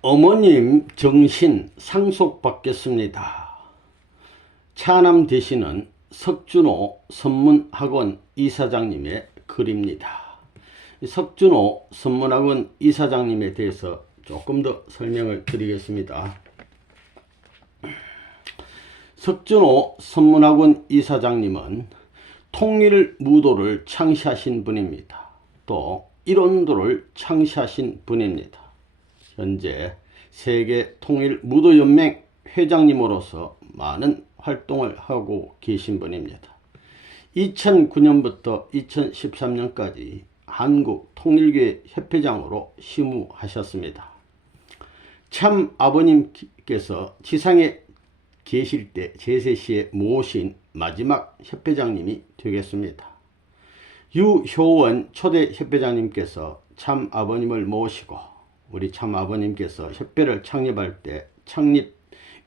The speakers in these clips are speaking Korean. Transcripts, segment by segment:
어머님 정신 상속받겠습니다. 차남 되시는 석준호 선문학원 이사장님의 글입니다. 석준호 선문학원 이사장님에 대해서 조금 더 설명을 드리겠습니다. 석준호 선문학원 이사장님은 통일무도를 창시하신 분입니다. 또 일원도를 창시하신 분입니다. 현재 세계통일무도연맹 회장님으로서 많은 활동을 하고 계신 분입니다. 2009년부터 2013년까지 한국통일교회 협회장으로 심우하셨습니다. 참 아버님께서 지상에 계실 때 제세시에 모신 마지막 협회장님이 되겠습니다. 유효원 초대 협회장님께서 참 아버님을 모시고 우리 참 아버님께서 협회를 창립할 때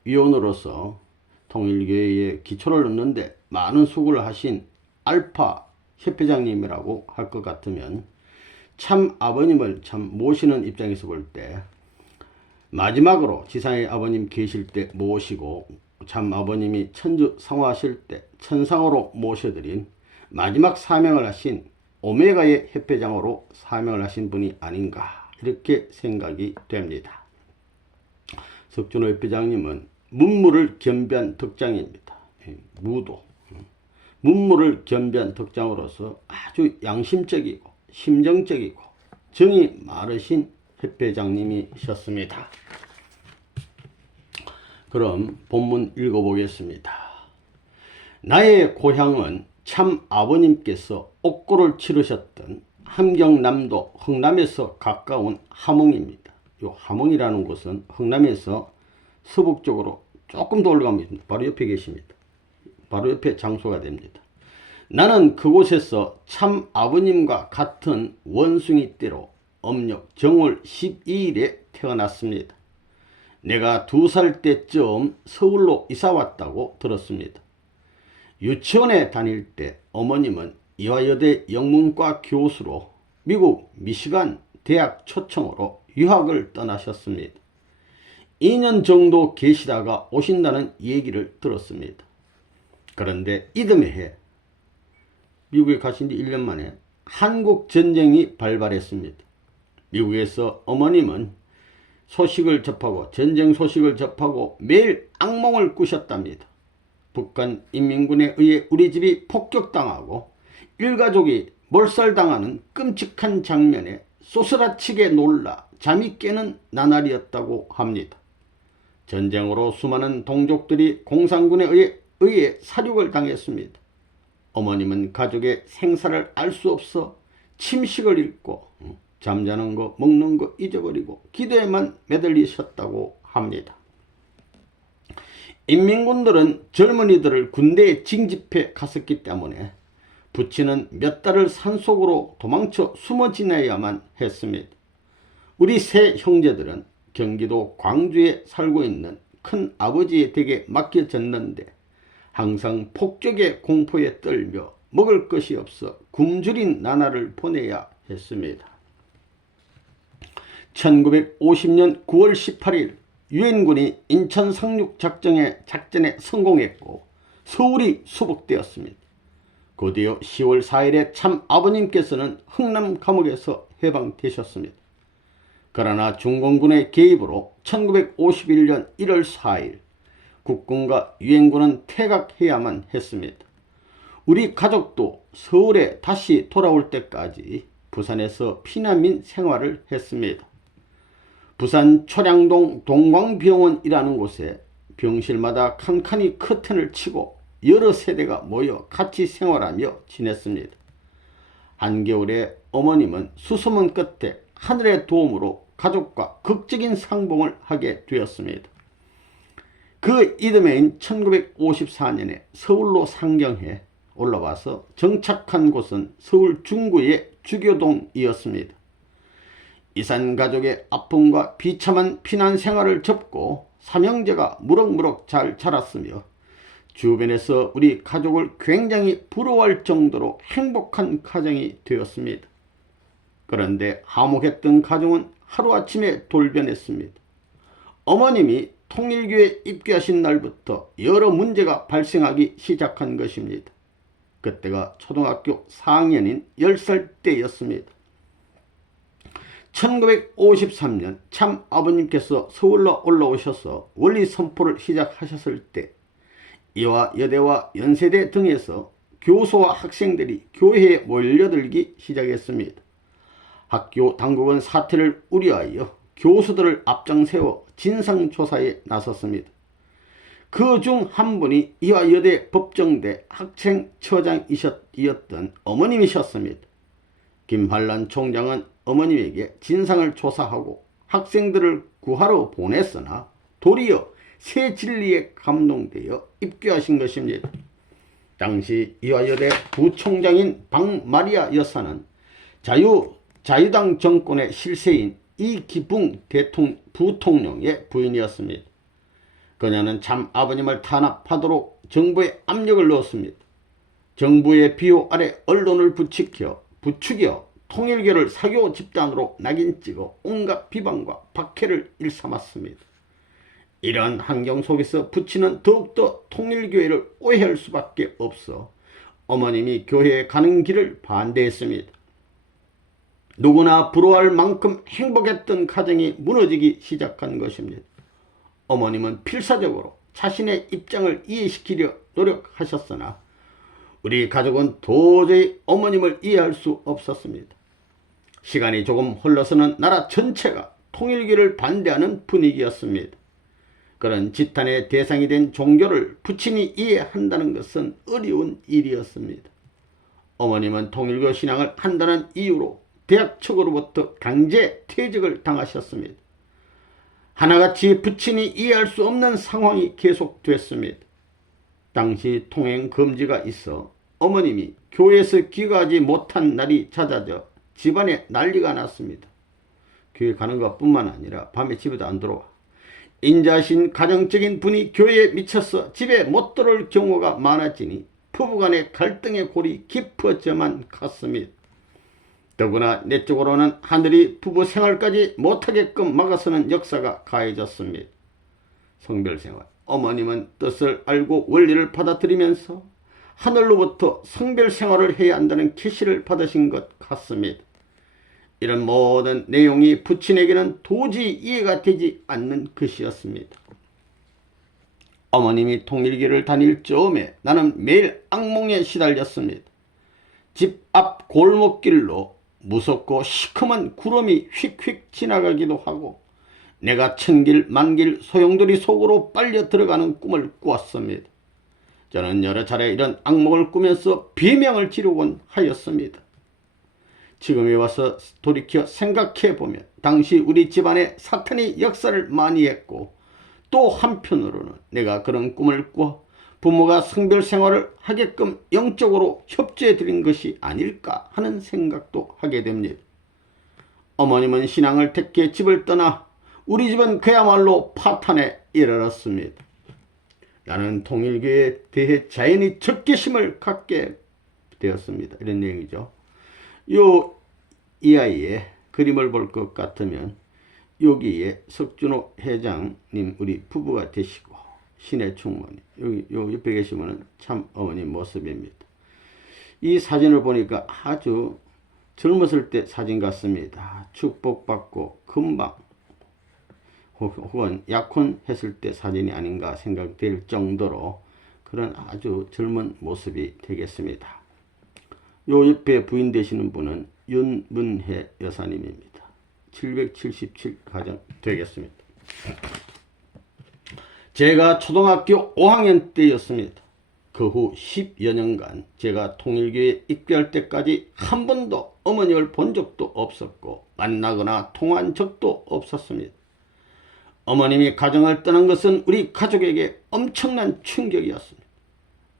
창립위원으로서 통일교회의 기초를 넣는데 많은 수고를 하신 알파 협회장님이라고 할 것 같으면 참 아버님을 참 모시는 입장에서 볼 때 마지막으로 지상에 아버님 계실 때 모시고 참 아버님이 천주 성화하실 때 천상으로 모셔드린 마지막 사명을 하신 오메가의 협회장으로 사명을 하신 분이 아닌가 이렇게 생각이 됩니다. 석준호 협회장님은 문무를 겸비한 덕장입니다. 무도. 문무를 겸비한 덕장으로서 아주 양심적이고 심정적이고 정이 많으신 협회장님이셨습니다. 그럼 본문 읽어보겠습니다. 나의 고향은 참 아버님께서 옥고를 치르셨던 함경남도 흥남에서 가까운 함흥입니다. 이 함흥이라는 곳은 흥남에서 서북쪽으로 조금 더 올라가면 바로 옆에 계십니다. 바로 옆에 장소가 됩니다. 나는 그곳에서 참 아버님과 같은 원숭이 띠로 음력 정월 12일에 태어났습니다. 내가 2살 때쯤 서울로 이사왔다고 들었습니다. 유치원에 다닐 때 어머님은 이화여대 영문과 교수로 미국 미시간 대학 초청으로 유학을 떠나셨습니다. 2년 정도 계시다가 오신다는 얘기를 들었습니다. 그런데 이듬해 해 미국에 가신 지 1년 만에 한국전쟁이 발발했습니다. 미국에서 어머님은 소식을 접하고 전쟁 소식을 접하고 매일 악몽을 꾸셨답니다. 북한 인민군에 의해 우리 집이 폭격당하고 일가족이 몰살당하는 끔찍한 장면에 쏘스라치게 놀라 잠이 깨는 나날이었다고 합니다. 전쟁으로 수많은 동족들이 공산군에 의해 사륙을 당했습니다. 어머님은 가족의 생사를 알 수 없어 침식을 잃고 잠자는 거 먹는 거 잊어버리고 기도에만 매달리셨다고 합니다. 인민군들은 젊은이들을 군대에 징집해 갔었기 때문에 부친은 몇 달을 산속으로 도망쳐 숨어 지내야만 했습니다. 우리 세 형제들은 경기도 광주에 살고 있는 큰 아버지의 댁에 맡겨졌는데 항상 폭격의 공포에 떨며 먹을 것이 없어 굶주린 나날을 보내야 했습니다. 1950년 9월 18일 유엔군이 인천 상륙 작전에 성공했고 서울이 수복되었습니다. 곧이어 10월 4일에 참 아버님께서는 흥남 감옥에서 해방되셨습니다. 그러나 중공군의 개입으로 1951년 1월 4일 국군과 유엔군은 퇴각해야만 했습니다. 우리 가족도 서울에 다시 돌아올 때까지 부산에서 피난민 생활을 했습니다. 부산 초량동 동광병원이라는 곳에 병실마다 칸칸이 커튼을 치고 여러 세대가 모여 같이 생활하며 지냈습니다. 한겨울에 어머님은 수소문 끝에 하늘의 도움으로 가족과 극적인 상봉을 하게 되었습니다. 그 이듬해인 1954년에 서울로 상경해 올라와서 정착한 곳은 서울 중구의 주교동이었습니다. 이산 가족의 아픔과 비참한 피난 생활을 접고 삼형제가 무럭무럭 잘 자랐으며 주변에서 우리 가족을 굉장히 부러워할 정도로 행복한 가정이 되었습니다. 그런데 화목했던 가정은 하루아침에 돌변했습니다. 어머님이 통일교에 입교하신 날부터 여러 문제가 발생하기 시작한 것입니다. 그때가 초등학교 4학년인 10살 때였습니다. 1953년 참 아버님께서 서울로 올라오셔서 원리 선포를 시작하셨을 때 이화 여대와 연세대 등에서 교수와 학생들이 교회에 몰려들기 시작했습니다. 학교 당국은 사태를 우려하여 교수들을 앞장세워 진상조사에 나섰습니다. 그 중 한 분이 이화여대 법정대 학생처장이었던 어머님이셨습니다. 김환란 총장은 어머님에게 진상을 조사하고 학생들을 구하러 보냈으나 도리어 새 진리에 감동되어 입교하신 것입니다. 당시 이화여대 부총장인 박마리아 여사는 자유당 정권의 실세인 이기붕 부통령의 부인이었습니다. 그녀는 참 아버님을 탄압하도록 정부에 압력을 넣었습니다. 정부의 비호 아래 언론을 부추겨 통일교를 사교 집단으로 낙인 찍어 온갖 비방과 박해를 일삼았습니다. 이러한 환경 속에서 부친은 더욱더 통일교회를 오해할 수밖에 없어 어머님이 교회에 가는 길을 반대했습니다. 누구나 부러워할 만큼 행복했던 가정이 무너지기 시작한 것입니다. 어머님은 필사적으로 자신의 입장을 이해시키려 노력하셨으나 우리 가족은 도저히 어머님을 이해할 수 없었습니다. 시간이 조금 흘러서는 나라 전체가 통일교를 반대하는 분위기였습니다. 그런 지탄의 대상이 된 종교를 부친이 이해한다는 것은 어려운 일이었습니다. 어머님은 통일교 신앙을 한다는 이유로 대학 측으로부터 강제 퇴직을 당하셨습니다. 하나같이 부친이 이해할 수 없는 상황이 계속됐습니다. 당시 통행 금지가 있어 어머님이 교회에서 귀가하지 못한 날이 잦아져 집안에 난리가 났습니다. 교회 가는 것뿐만 아니라 밤에 집에도 안 들어와. 인자신 가정적인 분이 교회에 미쳐서 집에 못 들어올 경우가 많아지니 부부간의 갈등의 골이 깊어져만 갔습니다. 더구나 내적으로는 하늘이 부부 생활까지 못하게끔 막아서는 역사가 가해졌습니다. 성별생활. 어머님은 뜻을 알고 원리를 받아들이면서 하늘로부터 성별생활을 해야 한다는 계시를 받으신 것 같습니다. 이런 모든 내용이 부친에게는 도저히 이해가 되지 않는 것이었습니다. 어머님이 통일교를 다닐 즈음에 나는 매일 악몽에 시달렸습니다. 집 앞 골목길로 무섭고 시커먼 구름이 휙휙 지나가기도 하고 내가 천길 만길 소용돌이 속으로 빨려 들어가는 꿈을 꾸었습니다. 저는 여러 차례 이런 악몽을 꾸면서 비명을 지르곤 하였습니다. 지금에 와서 돌이켜 생각해보면 당시 우리 집안에 사탄이 역사를 많이 했고 또 한편으로는 내가 그런 꿈을 꾸어 부모가 성별 생활을 하게끔 영적으로 협조해 드린 것이 아닐까 하는 생각도 하게 됩니다. 어머님은 신앙을 택해 집을 떠나 우리 집은 그야말로 파탄에 이르렀습니다. 나는 통일교에 대해 자연히 적개심을 갖게 되었습니다. 이런 내용이죠. 이 아이의 그림을 볼 것 같으면 여기에 석준호 회장님 우리 부부가 되시고 신의 충모님 여기 옆에 계시면 참 어머님 모습입니다. 이 사진을 보니까 아주 젊었을 때 사진 같습니다. 축복받고 금방 혹은 약혼했을 때 사진이 아닌가 생각될 정도로 그런 아주 젊은 모습이 되겠습니다. 요 옆에 부인 되시는 분은 윤문혜 여사님입니다. 777 가정 되겠습니다. 제가 초등학교 5학년 때였습니다. 그 후 10여 년간 제가 통일교에 입교할 때까지 한 번도 어머님을 본 적도 없었고 만나거나 통화한 적도 없었습니다. 어머님이 가정을 떠난 것은 우리 가족에게 엄청난 충격이었습니다.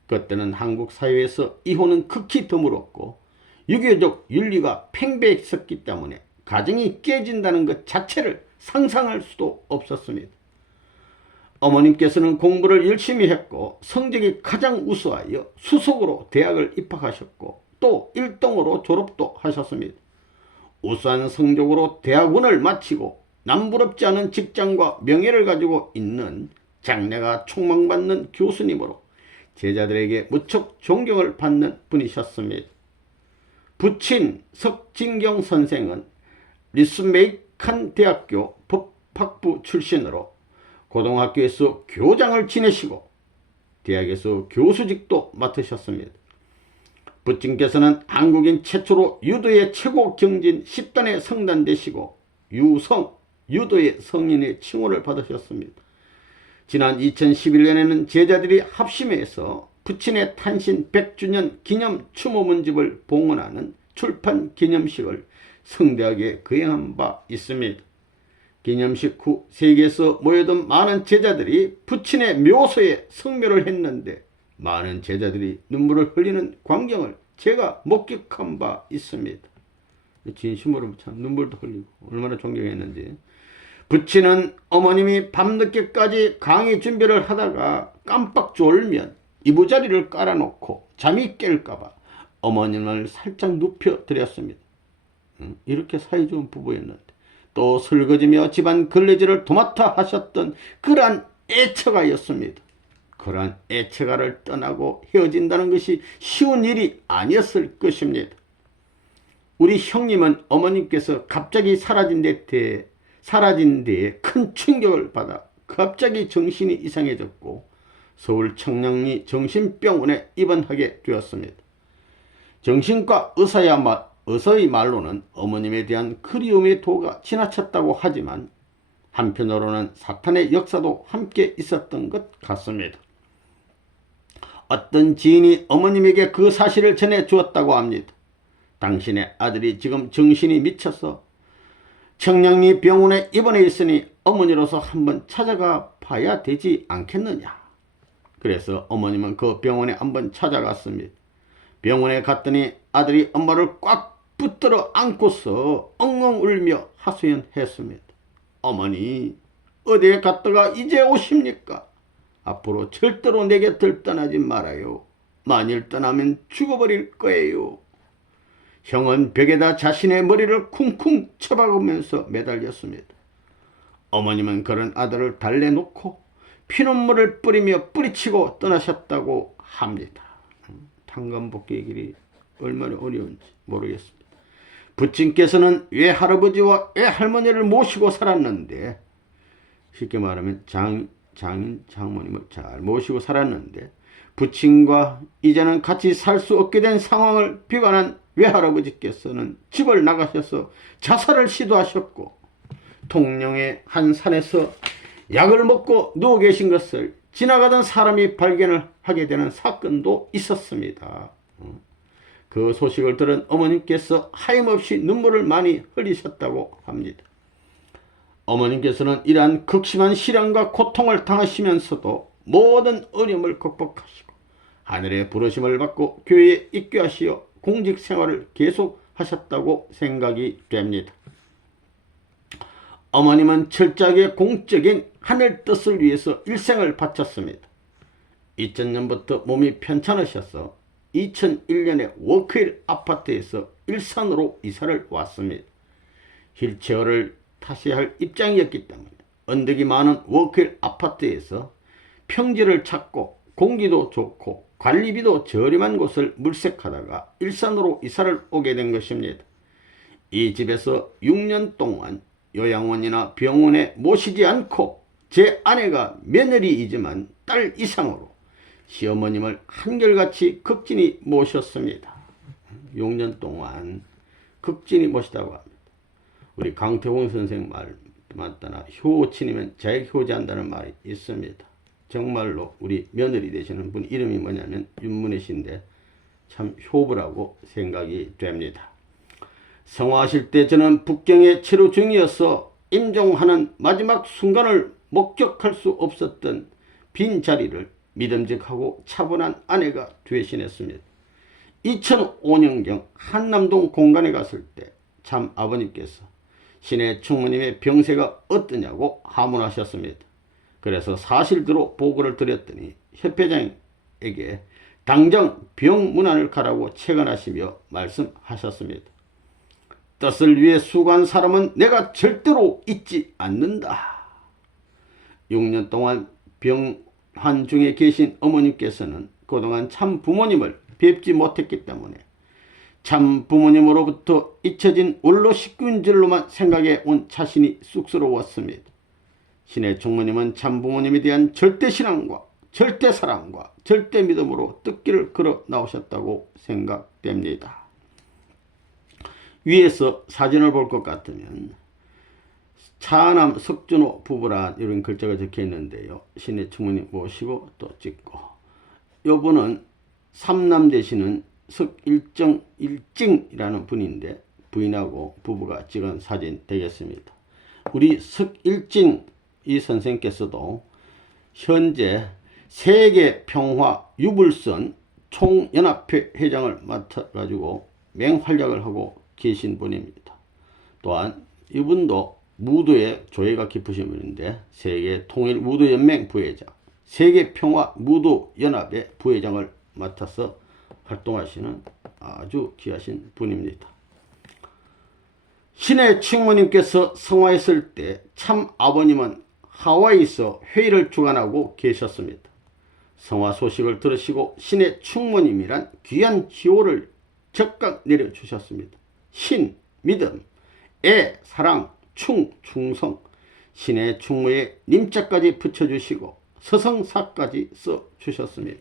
그때는 한국 사회에서 이혼은 극히 드물었고 유교적 윤리가 팽배했었기 때문에 가정이 깨진다는 것 자체를 상상할 수도 없었습니다. 어머님께서는 공부를 열심히 했고 성적이 가장 우수하여 수석으로 대학을 입학하셨고 또 1등으로 졸업도 하셨습니다. 우수한 성적으로 대학원을 마치고 남부럽지 않은 직장과 명예를 가지고 있는 장래가 촉망받는 교수님으로 제자들에게 무척 존경을 받는 분이셨습니다. 부친 석진경 선생은 리스메이칸 대학교 법학부 출신으로 고등학교에서 교장을 지내시고 대학에서 교수직도 맡으셨습니다. 부친께서는 한국인 최초로 유도의 최고 경진 10단에 성단되시고 유성, 유도의 성인의 칭호를 받으셨습니다. 지난 2011년에는 제자들이 합심해서 부친의 탄신 100주년 기념 추모문집을 봉헌하는 출판 기념식을 성대하게 거행한 바 있습니다. 기념식 후 세계에서 모여든 많은 제자들이 부친의 묘소에 성묘를 했는데 많은 제자들이 눈물을 흘리는 광경을 제가 목격한 바 있습니다. 진심으로 참 눈물도 흘리고 얼마나 존경했는지. 부친은 어머님이 밤늦게까지 강의 준비를 하다가 깜빡 졸면 이부자리를 깔아놓고 잠이 깰까봐 어머님을 살짝 눕혀드렸습니다. 이렇게 사이좋은 부부였는데 또 설거지며 집안 걸레질을 도맡아 하셨던 그러한 애처가였습니다. 그러한 애처가를 떠나고 헤어진다는 것이 쉬운 일이 아니었을 것입니다. 우리 형님은 어머님께서 갑자기 사라진 데에 큰 충격을 받아 갑자기 정신이 이상해졌고 서울 청량리 정신병원에 입원하게 되었습니다. 정신과 의사의 말로는 어머님에 대한 그리움의 도가 지나쳤다고 하지만 한편으로는 사탄의 역사도 함께 있었던 것 같습니다. 어떤 지인이 어머님에게 그 사실을 전해 주었다고 합니다. 당신의 아들이 지금 정신이 미쳐서 청량리 병원에 입원해 있으니 어머니로서 한번 찾아가 봐야 되지 않겠느냐. 그래서 어머님은 그 병원에 한번 찾아갔습니다. 병원에 갔더니 아들이 엄마를 꽉 붙들어 안고서 엉엉 울며 하소연했습니다. 어머니, 어디에 갔다가 이제 오십니까? 앞으로 절대로 내 곁을 떠나지 말아요. 만일 떠나면 죽어버릴 거예요. 형은 벽에다 자신의 머리를 쿵쿵 쳐박으면서 매달렸습니다. 어머님은 그런 아들을 달래놓고 피눈물을 뿌리며 뿌리치고 떠나셨다고 합니다. 탄감복귀의 길이 얼마나 어려운지 모르겠습니다. 부친께서는 외할아버지와 외할머니를 모시고 살았는데, 쉽게 말하면 장모님을 잘 모시고 살았는데, 부친과 이제는 같이 살 수 없게 된 상황을 비관한 외할아버지께서는 집을 나가셔서 자살을 시도하셨고, 통영의 한 산에서 약을 먹고 누워 계신 것을 지나가던 사람이 발견을 하게 되는 사건도 있었습니다. 그 소식을 들은 어머님께서 하염없이 눈물을 많이 흘리셨다고 합니다. 어머님께서는 이러한 극심한 시련과 고통을 당하시면서도 모든 어려움을 극복하시고 하늘의 부르심을 받고 교회에 입교하시어 공직 생활을 계속하셨다고 생각이 됩니다. 어머님은 철저하게 공적인 하늘 뜻을 위해서 일생을 바쳤습니다. 2000년부터 몸이 편찮으셔서 2001년에 워크힐 아파트에서 일산으로 이사를 왔습니다. 휠체어를 타셔야 할 입장이었기 때문에 언덕이 많은 워크힐 아파트에서 평지를 찾고 공기도 좋고 관리비도 저렴한 곳을 물색하다가 일산으로 이사를 오게 된 것입니다. 이 집에서 6년 동안 요양원이나 병원에 모시지 않고 제 아내가 며느리이지만 딸 이상으로 시어머님을 한결같이 극진히 모셨습니다. 6년 동안 극진히 모시다고 합니다. 우리 강태공 선생 말 맞다나 효친이면 자익효자한다는 말이 있습니다. 정말로 우리 며느리 되시는 분 이름이 뭐냐면 윤문혜 씨인데 참 효부라고 생각이 됩니다. 성화하실 때 저는 북경에 체류 중이어서 임종하는 마지막 순간을 목격할 수 없었던 빈자리를 믿음직하고 차분한 아내가 대신했습니다. 2005년경 한남동 공간에 갔을 때 참 아버님께서 신의 충모님의 병세가 어떠냐고 하문하셨습니다. 그래서 사실대로 보고를 드렸더니 협회장에게 당장 병문안을 가라고 체건하시며 말씀하셨습니다. 뜻을 위해 수고한 사람은 내가 절대로 잊지 않는다. 6년 동안 병환 중에 계신 어머님께서는 그동안 참 부모님을 뵙지 못했기 때문에 참 부모님으로부터 잊혀진 원로 식구인 줄로만 생각해 온 자신이 쑥스러웠습니다. 신의 총무님은 참 부모님에 대한 절대 신앙과 절대 사랑과 절대 믿음으로 뜻길을 걸어 나오셨다고 생각됩니다. 위에서 사진을 볼 것 같으면 차남 석준호 부부라 이런 글자가 적혀 있는데요. 신의 총무님 모시고 또 찍고, 요분은 삼남 되시는 석일정이라는 분인데 부인하고 부부가 찍은 사진 되겠습니다. 우리 석일정 이 선생께서도 현재 세계평화유불선 총연합회 회장을 맡아가지고 맹활약을 하고 계신 분입니다. 또한 이분도 무도의 조예가 깊으신 분인데 세계통일무도연맹 부회장, 세계평화무도연합의 부회장을 맡아서 활동하시는 아주 귀하신 분입니다. 신의 충무님께서 성화했을 때 참 아버님은 하와이에서 회의를 주관하고 계셨습니다. 성화 소식을 들으시고 신의 충무님이란 귀한 기호를 적각 내려주셨습니다. 신, 믿음, 애, 사랑, 충성, 신의 충무에 님자까지 붙여주시고 서성사까지 써주셨습니다.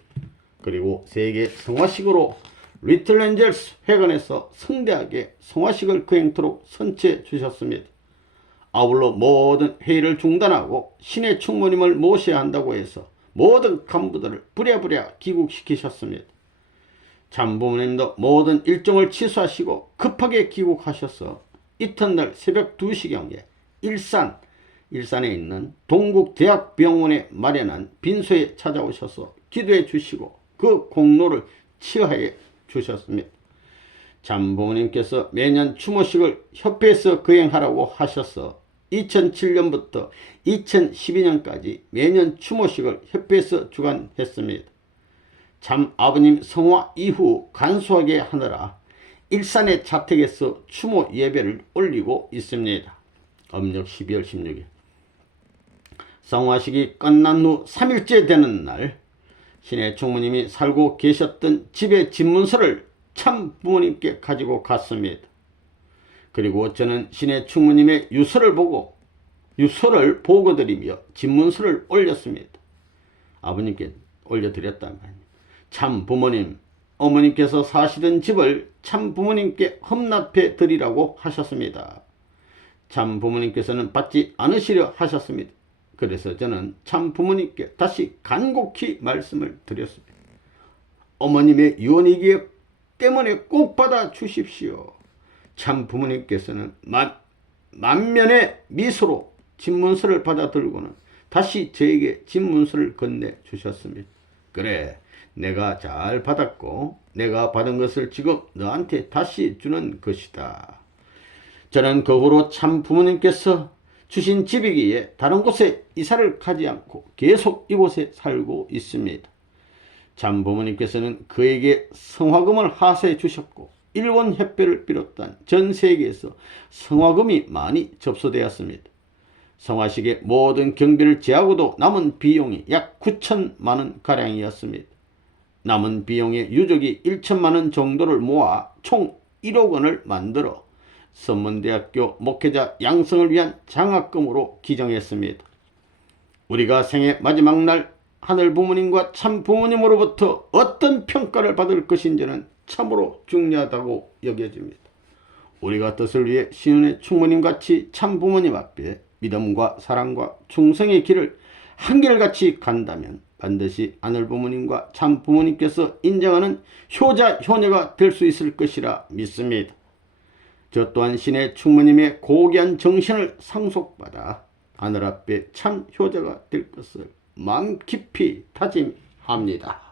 그리고 세계 성화식으로 리틀 엔젤스 회관에서 성대하게 성화식을 거행토록 선처해 주셨습니다. 아울러 모든 회의를 중단하고 신의 충무님을 모셔야 한다고 해서 모든 간부들을 부랴부랴 귀국시키셨습니다. 참부모님도 모든 일정을 취소하시고 급하게 귀국하셔서 이튿날 새벽 2시경에 일산에 있는 동국대학병원에 마련한 빈소에 찾아오셔서 기도해 주시고 그 공로를 치하해 주셨습니다. 참부모님께서 매년 추모식을 협회에서 거행하라고 하셔서 2007년부터 2012년까지 매년 추모식을 협회에서 주관했습니다. 참 아버님 성화 이후 간소하게 하느라 일산의 자택에서 추모 예배를 올리고 있습니다. 음력 12월 16일 성화식이 끝난 후 3일째 되는 날 신의 총무님이 살고 계셨던 집의 집문서를 참 부모님께 가지고 갔습니다. 그리고 저는 신의 충무님의 유서를 보고드리며 집문서를 올렸습니다. 아버님께 올려드렸다면 참 부모님, 어머님께서 사시던 집을 참 부모님께 험납해 드리라고 하셨습니다. 참 부모님께서는 받지 않으시려 하셨습니다. 그래서 저는 참 부모님께 다시 간곡히 말씀을 드렸습니다. 어머님의 유언이기 때문에 꼭 받아 주십시오. 참 부모님께서는 만면의 미소로 집문서를 받아 들고는 다시 저에게 집문서를 건네 주셨습니다. 그래, 내가 잘 받았고 내가 받은 것을 지금 너한테 다시 주는 것이다. 저는 그 후로 참 부모님께서 주신 집이기에 다른 곳에 이사를 가지 않고 계속 이곳에 살고 있습니다. 참 부모님께서는 그에게 성화금을 하사해 주셨고 일본 협회를 비롯한 전 세계에서 성화금이 많이 접수되었습니다. 성화식의 모든 경비를 제하고도 남은 비용이 약 9천만 원 가량이었습니다. 남은 비용의 유족이 1천만 원 정도를 모아 총 1억 원을 만들어 선문대학교 목회자 양성을 위한 장학금으로 기정했습니다. 우리가 생애 마지막 날 하늘 부모님과 참 부모님으로부터 어떤 평가를 받을 것인지는 참으로 중요하다고 여겨집니다. 우리가 뜻을 위해 신의 충무님같이 참 부모님 앞에 믿음과 사랑과 충성의 길을 한결같이 간다면 반드시 하늘 부모님과 참 부모님께서 인정하는 효자 효녀가 될 수 있을 것이라 믿습니다. 저 또한 신의 충무님의 고귀한 정신을 상속받아 하늘 앞에 참 효자가 될 것을 마음 깊이 다짐합니다.